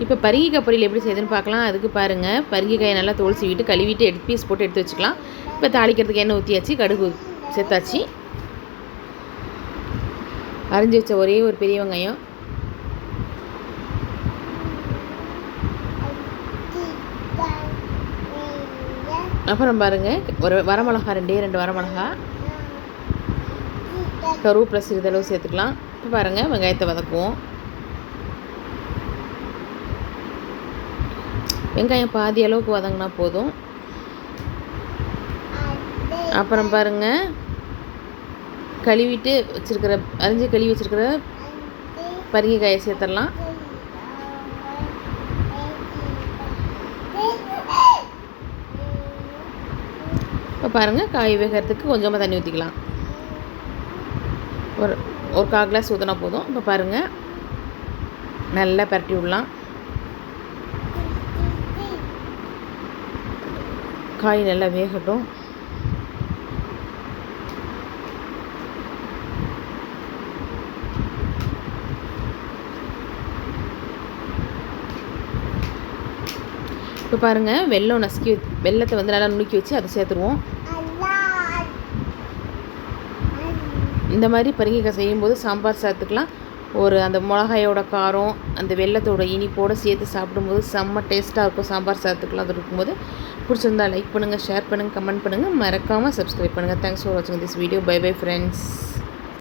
இப்போ பரங்கிக்காய் பொரியல் எப்படி செய்யுதுன்னு பார்க்கலாம். அதுக்கு பாருங்கள், பரங்கிக்காயை நல்லா தோல் சீவிட்டு கழுவிட்டு பீஸ் போட்டு எடுத்து வச்சுக்கலாம். இப்போ தாளிக்கிறதுக்கு எண்ணெய் ஊற்றியாச்சு, கடுகு சேர்த்தாச்சு. அரிஞ்சு வச்ச ஒரே ஒரு பெரிய வெங்காயம், அப்புறம் பாருங்கள் ஒரு வரமிளகா, 2 வரமிளகா, கருவேப்பிலை சிறிதளவு சேர்த்துக்கலாம். இப்போ பாருங்கள் வெங்காயத்தை வதக்குவோம். வெங்காயம் பாதி அளவுக்கு வதங்கினா போதும். அப்புறம் பாருங்கள் கழுவிட்டு வச்சுருக்கிற அரிஞ்சு கழுவி வச்சுருக்கிற பரங்கிக்காயை சேர்த்துடலாம். இப்போ பாருங்கள் காய் வேகிறதுக்கு கொஞ்சமாக தண்ணி ஊற்றிக்கலாம். ஒரு 1/4 கிளாஸ் ஊற்றினா போதும். இப்போ பாருங்கள் நல்லா பரட்டி விடலாம். காய் நல்லா வேகட்டும். இப்போ பாருங்கள் வெல்லத்தை வந்து நல்லா நுணுக்கி வச்சு அதை சேர்த்துருவோம். இந்த மாதிரி பரங்கிக்காய் செய்யும்போது சாம்பார் சாதத்துக்கெலாம் அந்த மிளகாயோட காரம் அந்த வெல்லத்தோட இனிப்போடு சேர்த்து சாப்பிடும்போது செம்ம டேஸ்ட்டாக இருக்கும். சாம்பார் சாதத்துக்கெலாம் அது இருக்கும்போது பிடிச்சிருந்தா லைக் பண்ணுங்கள், ஷேர் பண்ணுங்கள், கமெண்ட் பண்ணுங்கள், மறக்காமல் சப்ஸ்கிரைப் பண்ணுங்கள். தேங்க்ஸ் ஃபார் வாட்சிங் this video. Bye bye friends.